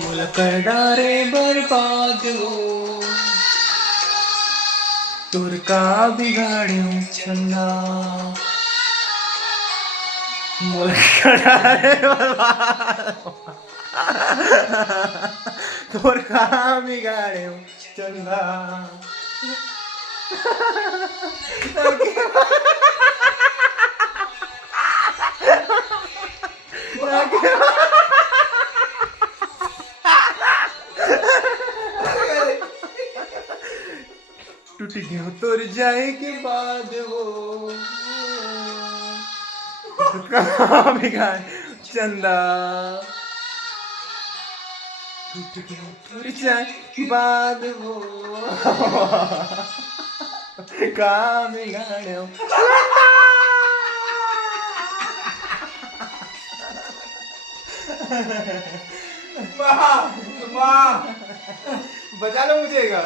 मुलकर डारे बर्बाद हो तुर का बिगाड़्यो चंदा मुलकर डारे बर्बाद हो तुर का बिगाड़्यो चंदा टूट गयो तुर जाए के बाद वो कहाँ बिगाड़ चंदा टूट गयो तुर जाए के बाद वो कहाँ बिगाड़्यो वाह वाह, बचा लो मुझे का।